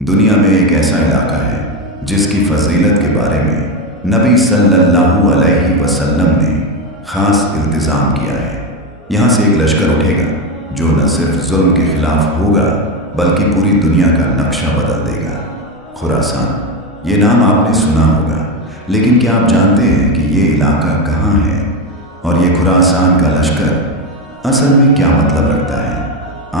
दुनिया में एक ऐसा इलाका है जिसकी फजीलत के बारे में नबी सल्लल्लाहु अलैहि वसल्लम ने ख़ास इल्तिज़ाम किया है। यहाँ से एक लश्कर उठेगा जो न सिर्फ जुल्म के खिलाफ होगा बल्कि पूरी दुनिया का नक्शा बदल देगा। खुरासान, ये नाम आपने सुना होगा, लेकिन क्या आप जानते हैं कि ये इलाका कहाँ है और ये खुरासान का लश्कर असल में क्या मतलब रखता है?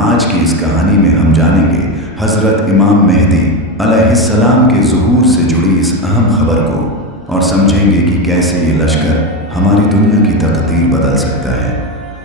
आज की इस कहानी में हम जानेंगे हज़रत इमाम मेहदी अलैहिस्सलाम के ज़ुहूर से जुड़ी इस अहम खबर को और समझेंगे कि कैसे ये लश्कर हमारी दुनिया की तकदीर बदल सकता है।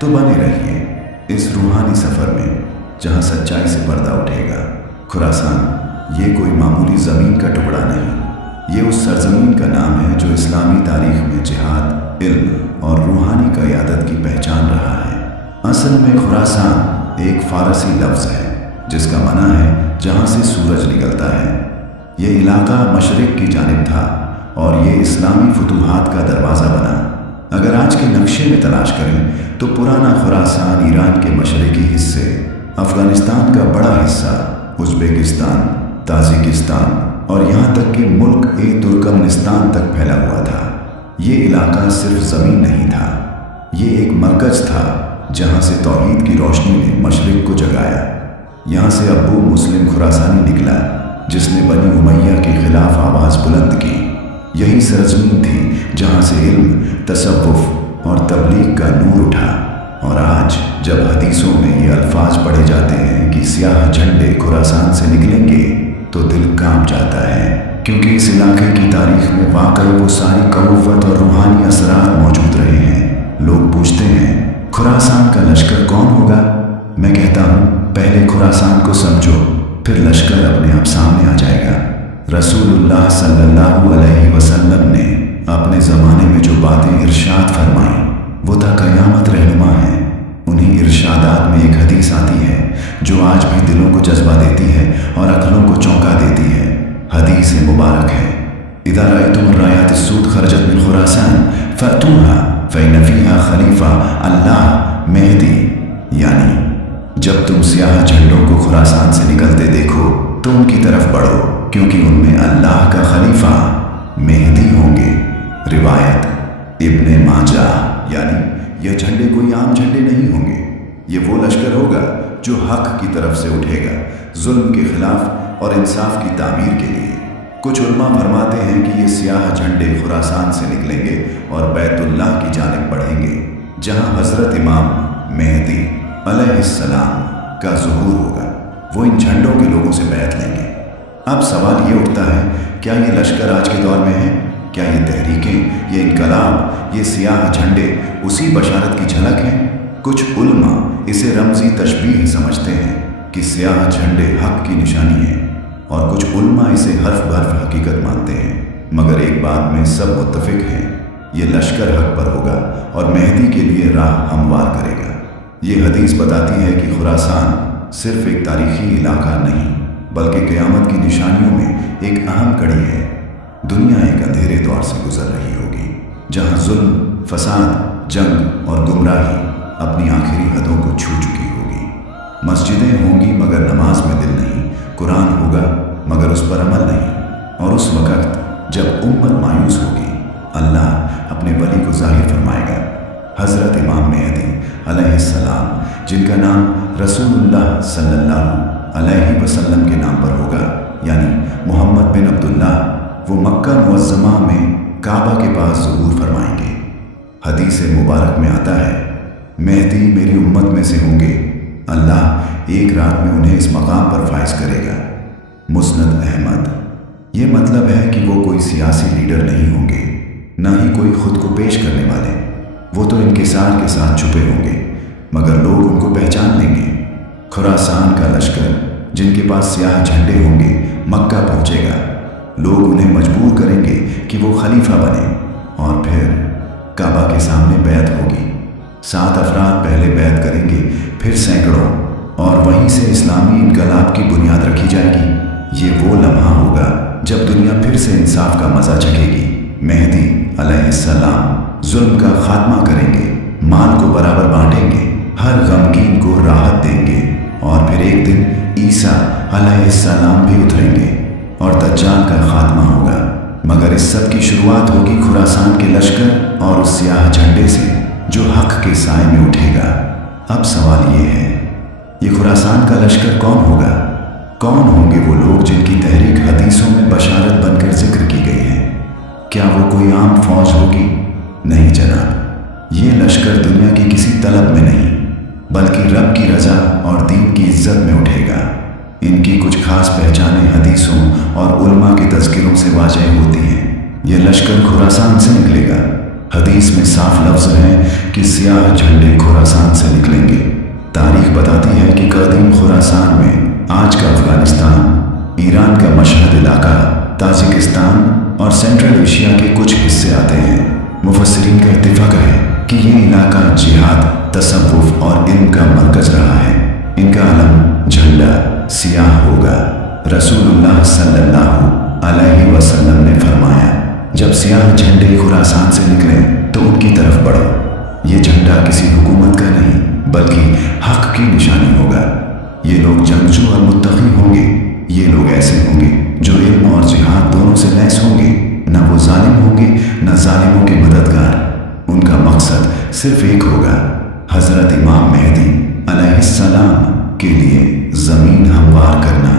तो बने रहिए इस रूहानी सफ़र में जहाँ सच्चाई से पर्दा उठेगा। खुरासान ये कोई मामूली ज़मीन का टुकड़ा नहीं, ये उस सरजमीन का नाम है जो इस्लामी तारीख़ में जिहाद, इल्म और रूहानी क़यादत की पहचान रहा है। असल में खुरासान एक फ़ारसी लफ्ज़ है जिसका माना है जहाँ से सूरज निकलता है। ये इलाका मशरिक़ की जानिब था और ये इस्लामी फतूहात का दरवाज़ा बना। अगर आज के नक्शे में तलाश करें तो पुराना खुरासान ईरान के मशरिक़ी हिस्से, अफ़गानिस्तान का बड़ा हिस्सा, उज़्बेकिस्तान, ताजिकिस्तान और यहाँ तक कि मुल्क ए तुर्कमनिस्तान तक फैला हुआ था। ये इलाका सिर्फ ज़मीन नहीं था, ये एक मरकज़ था जहाँ से तौहीद की रोशनी ने मशरिक़ को जगाया। यहाँ से अबू मुस्लिम खुरासानी निकला जिसने बनी उमैया के खिलाफ आवाज़ बुलंद की। यही सरजमीन थी जहाँ से इल्म, तसव्वुफ़ और तबलीग का नूर उठा। और आज जब हदीसों में ये अल्फाज पढ़े जाते हैं कि स्याह झंडे खुरासान से निकलेंगे तो दिल कांप जाता है, क्योंकि इस इलाके की तारीख में वाकई वो सारी क़ुव्वत और रूहानी असरात मौजूद रहे हैं। लोग पूछते हैं खुरासान का लश्कर कौन होगा? मैं कहता हूँ पहले खुरासान को समझो, फिर लश्कर अपने आप सामने आ जाएगा। रसूलुल्लाह सल्लल्लाहु अलैहि वसल्लम ने अपने ज़माने में जो बातें इरशाद फरमाई वो था क़यामत रहनुमा है। उन्हीं इरशादात में एक हदीस आती है जो आज भी दिलों को जज्बा देती है और अक़लों को चौंका देती है। हदीस मुबारक है, इज़ा रअयतुम रायात सूद खरजत मिन खुरासान फ़अतूहा फ़इन्न फ़ीहा खलीफ़ा अल्लाह मेहदी, यानी जब तुम स्याह झंडों को खुरासान से निकलते देखो तो उनकी तरफ बढ़ो, क्योंकि उनमें अल्लाह का खलीफा मेहदी होंगे। रिवायत इब्ने माजा, यानी यह झंडे कोई आम झंडे नहीं होंगे, ये वो लश्कर होगा जो हक की तरफ से उठेगा, जुल्म के खिलाफ और इंसाफ की तामीर के लिए। कुछ उलमा फरमाते हैं कि ये स्याह झंडे खुरासान से निकलेंगे और बैतुल्लाह की जानिब बढ़ेंगे, जहाँ हज़रत इमाम मेहदी अलैहिस्सलाम का ज़ुहूर होगा। वो इन झंडों के लोगों से बैत लेंगे। अब सवाल ये उठता है, क्या ये लश्कर आज के दौर में है? क्या ये तहरीकें, ये इनकलाब, ये सियाह झंडे उसी बशारत की झलक हैं? कुछ उलमा इसे रमज़ी तशबीह समझते हैं कि स्याह झंडे हक़ की निशानी है, और कुछ उलमा इसे हर्फ बर्फ हकीकत मानते हैं। मगर एक बात में सब मुत्तफ़िक हैं, ये लश्कर हक़ पर होगा और मेहदी के लिए राह हमवार करेगा। ये हदीस बताती है कि खुरासान सिर्फ एक तारीख़ी इलाका नहीं बल्कि क़यामत की निशानियों में एक अहम कड़ी है। दुनिया एक अंधेरे दौर से गुजर रही होगी जहाँ जुल्म, फसाद, जंग और गुमराही अपनी आखिरी हदों को छू चुकी होगी। मस्जिदें होंगी मगर नमाज में दिल नहीं, कुरान होगा मगर उस पर अमल नहीं। और उस वक़्त जब उम्मत मायूस होगी, अल्लाह अपने वली को ज़ाहिर फरमाएगा। हज़रत इमाम मेहदी अलैहिस्सलाम, जिनका नाम रसूलुल्लाह सल्लल्लाहु अलैहि वसल्लम के नाम पर होगा, यानी मोहम्मद बिन अब्दुल्लाह, वो मक्का मुअज़्ज़मा में काबा के पास ज़ुहूर फरमाएंगे। हदीस मुबारक में आता है, मेहदी मेरी उम्मत में से होंगे, अल्लाह एक रात में उन्हें इस मकाम पर फाइज करेगा। मुस्नद अहमद। ये मतलब है कि वो कोई सियासी लीडर नहीं होंगे, ना ही कोई खुद को पेश करने वाले। वो तो इनकिसार के साथ छुपे होंगे मगर लोग उनको पहचान लेंगे। खुरासान का लश्कर जिनके पास स्याह झंडे होंगे मक्का पहुँचेगा। लोग उन्हें मजबूर करेंगे कि वो खलीफा बने और फिर काबा के सामने बैत होगी। 7 अफराद पहले बैत करेंगे, फिर सैकड़ों, और वहीं से इस्लामी इनकलाब की बुनियाद रखी जाएगी। ये वो लम्हा होगा जब दुनिया फिर से इंसाफ का मज़ा चखेगी। मेहदी अलैहिस्सलाम जुल्म का खात्मा करेंगे, माल को बराबर बांटेंगे, हर गमगीन को राहत देंगे, और फिर एक दिन ईसा अलैहिस्सलाम भी उतरेंगे। मगर इस सब की शुरुआत होगी खुरासान के लश्कर और उस सियाह झंडे से जो हक के साए में उठेगा। अब सवाल ये है, ये खुरासान का लश्कर कौन होगा? कौन होंगे वो लोग जिनकी तहरीक हदीसों में बशारत बनकर जिक्र की गई है? क्या वो कोई आम फौज होगी? नहीं जनाब, ये लश्कर दुनिया की किसी तलब में नहीं बल्कि रब की रजा और दीन की इज्जत में उठेगा। इनकी कुछ खास पहचानें हदीसों और उलमा के तज़किरों से वाज़ेह होती हैं। ये लश्कर खुरासान से निकलेगा। हदीस में साफ लफ्ज़ हैं कि सियाह झंडे खुरासान से निकलेंगे। तारीख बताती है कि कदीम खुरासान में आज का अफगानिस्तान, ईरान का मशहद इलाका, ताजिकिस्तान और सेंट्रल एशिया के कुछ हिस्से आते हैं। मुफस्सिरीन का इत्तिफाक है कि ये इलाका जिहाद, तसव्वुफ और इल्म का मरकज रहा है। इनका अलम झंडा सियाह होगा। रसूलुल्लाह सल्लल्लाहु अलैहि वसल्लम ने फरमाया, जब सियाह झंडे खुरासान से निकलें तो उनकी तरफ बढ़ो। ये झंडा किसी हुकूमत का नहीं बल्कि हक की निशानी होगा। ये लोग जंगजू और मुत्तकी होंगे। ये लोग ऐसे होंगे जो इल्म और जिहाद दोनों से लैस होंगे। न वो जालिम होंगे न जालिमों के मददगार। उनका मकसद सिर्फ एक होगा, हजरत इमाम मेहदी अलैहिस्सलाम के लिए ज़मीन हमवार करना।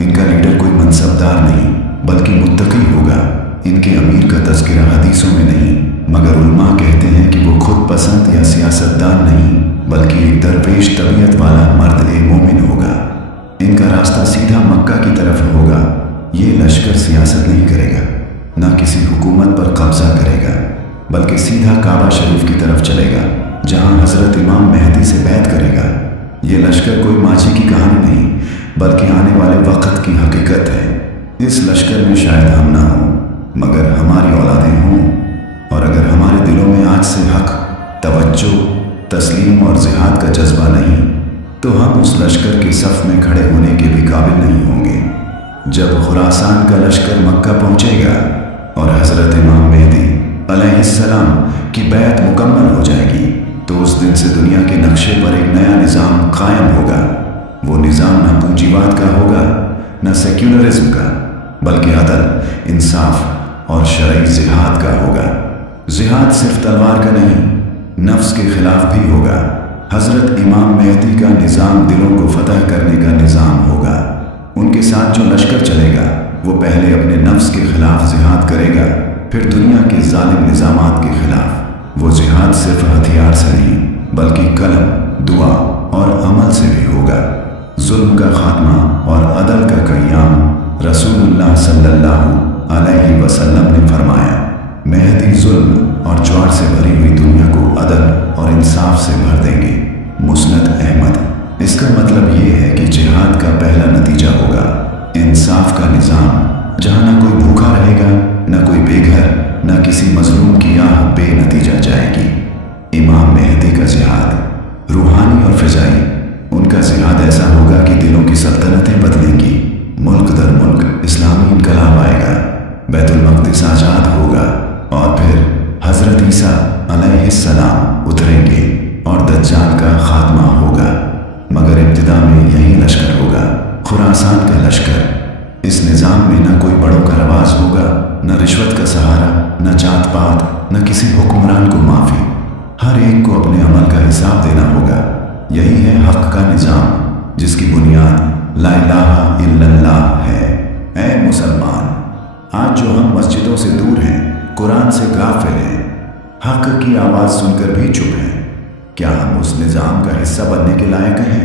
इनका लीडर कोई मनसबदार नहीं बल्कि मुत्तकी होगा। इनके अमीर का तज़किरा हदीसों में नहीं मगर उलमा कहते हैं कि वो खुद पसंद या सियासतदान नहीं बल्कि एक दरवेश तबीयत वाला मर्द ए मोमिन होगा। इनका रास्ता सीधा मक्का की तरफ होगा। ये लश्कर सियासत नहीं करेगा, न किसी हुकूमत पर कब्जा करेगा बल्कि सीधा काबा शरीफ की तरफ चलेगा जहां हजरत इमाम मेहदी से बैत करेगा। ये लश्कर कोई माची की कहानी नहीं बल्कि आने वाले वक्त की हकीकत है। इस लश्कर में शायद हम ना हों मगर हमारी औलादें हों, और अगर हमारे दिलों में आज से हक, तवज्जो, तस्लीम और जिहाद का जज्बा नहीं तो हम उस लश्कर के सफ में खड़े होने के भी काबिल नहीं होंगे। जब खुरासान का लश्कर मक्का पहुंचेगा और हजरत इमाम मेहदी अलैहिस्सलाम की बैत मुकम्मल हो जाएगी तो उस दिन से दुनिया के नक्शे पर एक नया निज़ाम कायम होगा। वो निज़ाम न पूंजीवाद का होगा न सेक्युलरिज्म का बल्कि अदल, इंसाफ और शरई जिहाद का होगा। जिहाद सिर्फ तलवार का नहीं, नफ्स के खिलाफ भी होगा। हजरत इमाम मेहदी का निज़ाम दिलों को फतह करने का निज़ाम होगा। उनके साथ जो लश्कर चलेगा वो पहले अपने नफ्स के खिलाफ जिहाद करेगा, फिर दुनिया के जालिम निज़ामात के खिलाफ। वो जिहाद सिर्फ हथियार से नहीं बल्कि कलम, दुआ और अमल से भी होगा। जुल्म का खात्मा और अदल का क़याम। रसूलुल्लाह सल्लल्लाहु अलैहि वसल्लम ने फरमाया, मेहदी जुल्म और ज्वार से भरी हुई दुनिया को अदल और इंसाफ से भर देंगे। मुस्नद अहमद। इसका मतलब ये है कि जिहाद का पहला नतीजा होगा इंसाफ का निज़ाम, जहाँ न कोई भूखा रहेगा, न कोई बेघर, न किसी मजलूम की आह बेनतीजा जाएगी। इमाम मेहदी का जिहाद रूहानी और फिजाई। उनका जिहाद ऐसा होगा कि दिलों की सल्तनतें बदलेंगी, मुल्क दर मुल्क इस्लामी इनकलाब आएगा, बैतुल मक़दिस आज़ाद होगा और फिर हज़रत ईसा अलैहिस्सलाम उतरेंगे और दज्जाल का खात्मा होगा। मगर इब्तिदा में यही लश्कर होगा, खुरासान का लश्कर। इस निज़ाम में न कोई बड़ों का रवाज होगा, न रिश्वत का सहारा, न जात पात, न किसी हुक्मरान को माफ़ी। हर एक को अपने अमल का हिसाब देना होगा। यही है हक का निज़ाम जिसकी बुनियाद ला इलाहा इल्लल्लाह है। ऐ मुसलमान, आज जो हम मस्जिदों से दूर हैं, कुरान से गाफिल हैं, हक की आवाज़ सुनकर भी चुप हैं, क्या हम उस निज़ाम का हिस्सा बनने के लायक हैं?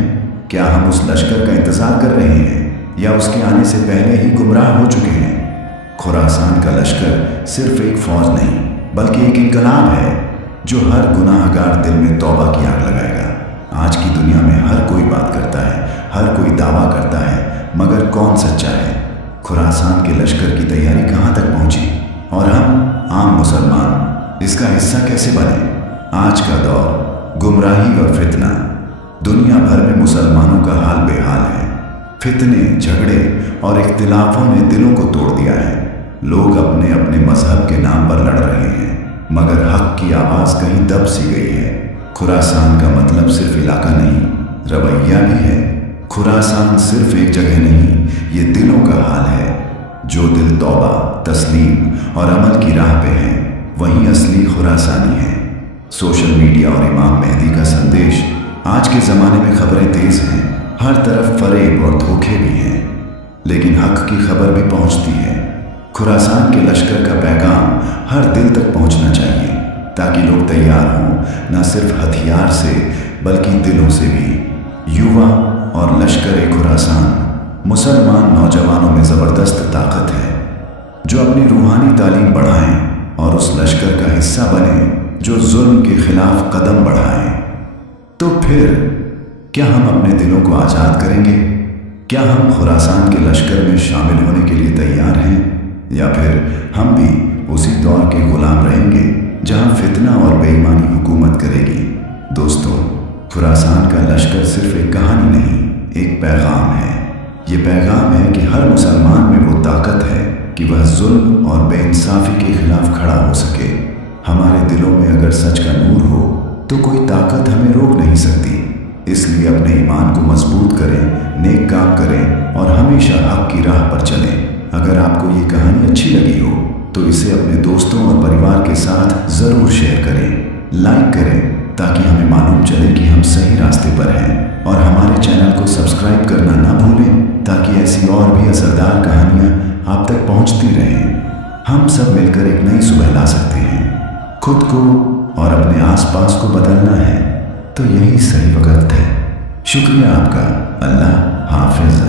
क्या हम उस लश्कर का इंतज़ार कर रहे हैं या उसके आने से पहले ही गुमराह हो चुके हैं? खुरासान का लश्कर सिर्फ एक फौज नहीं बल्कि एक इनकलाब है जो हर गुनाहगार दिल में तौबा की आग लगाएगा। आज की दुनिया में हर कोई बात करता है, हर कोई दावा करता है, मगर कौन सच्चा है? खुरासान के लश्कर की तैयारी कहाँ तक पहुँची और हम आम मुसलमान इसका हिस्सा कैसे बने? आज का दौर गुमराही और फितना। दुनिया भर में मुसलमानों का हाल बेहाल है। फितने, झगड़े और इख्तिलाफों ने दिलों को तोड़ दिया है। लोग अपने अपने मजहब के नाम पर लड़ रहे हैं मगर हक की आवाज़ कहीं दब सी गई है। खुरासान का मतलब सिर्फ इलाका नहीं, रवैया भी है। खुरासान सिर्फ एक जगह नहीं, ये दिलों का हाल है। जो दिल तौबा, तस्लीम और अमल की राह पे हैं, वही असली खुरासानी है। सोशल मीडिया और इमाम मेहदी का संदेश। आज के ज़माने में खबरें तेज़ हैं, हर तरफ फरेब और धोखे भी हैं, लेकिन हक की खबर भी पहुंचती है। खुरासान के लश्कर का पैगाम हर दिल तक पहुंचना चाहिए, ताकि लोग तैयार हों, न सिर्फ हथियार से बल्कि दिलों से भी। युवा और लश्कर खुरासान मुसलमान नौजवानों में ज़बरदस्त ताकत है, जो अपनी रूहानी तालीम बढ़ाएं और उस लश्कर का हिस्सा बने जो जुल्म के खिलाफ कदम बढ़ाएं। तो फिर क्या हम अपने दिलों को आज़ाद करेंगे? क्या हम खुरासान के लश्कर में शामिल होने के लिए तैयार हैं, या फिर हम भी उसी दौर के गुलाम रहेंगे जहां फितना और बेईमानी हुकूमत करेगी? दोस्तों, खुरासान का लश्कर सिर्फ एक कहानी नहीं, एक पैगाम है। ये पैगाम है कि हर मुसलमान में वो ताकत है कि वह जुल्म और बेइंसाफी के खिलाफ खड़ा हो सके। हमारे दिलों में अगर सच का नूर हो तो कोई ताकत हमें रोक नहीं सकती। इसलिए अपने ईमान को मजबूत करें, नेक काम करें और हमेशा हक की राह पर चलें। अगर आपको ये कहानी अच्छी लगी हो तो इसे अपने दोस्तों और परिवार के साथ ज़रूर शेयर करें, लाइक करें, ताकि हमें मालूम चले कि हम सही रास्ते पर हैं। और हमारे चैनल को सब्सक्राइब करना ना भूलें, ताकि ऐसी और भी असरदार कहानियाँ आप तक पहुँचती रहें। हम सब मिलकर एक नई सुबह ला सकते हैं। खुद को और अपने आसपास को बदलना है तो यही सही वक्त है। शुक्रिया आपका। अल्लाह हाफिज़।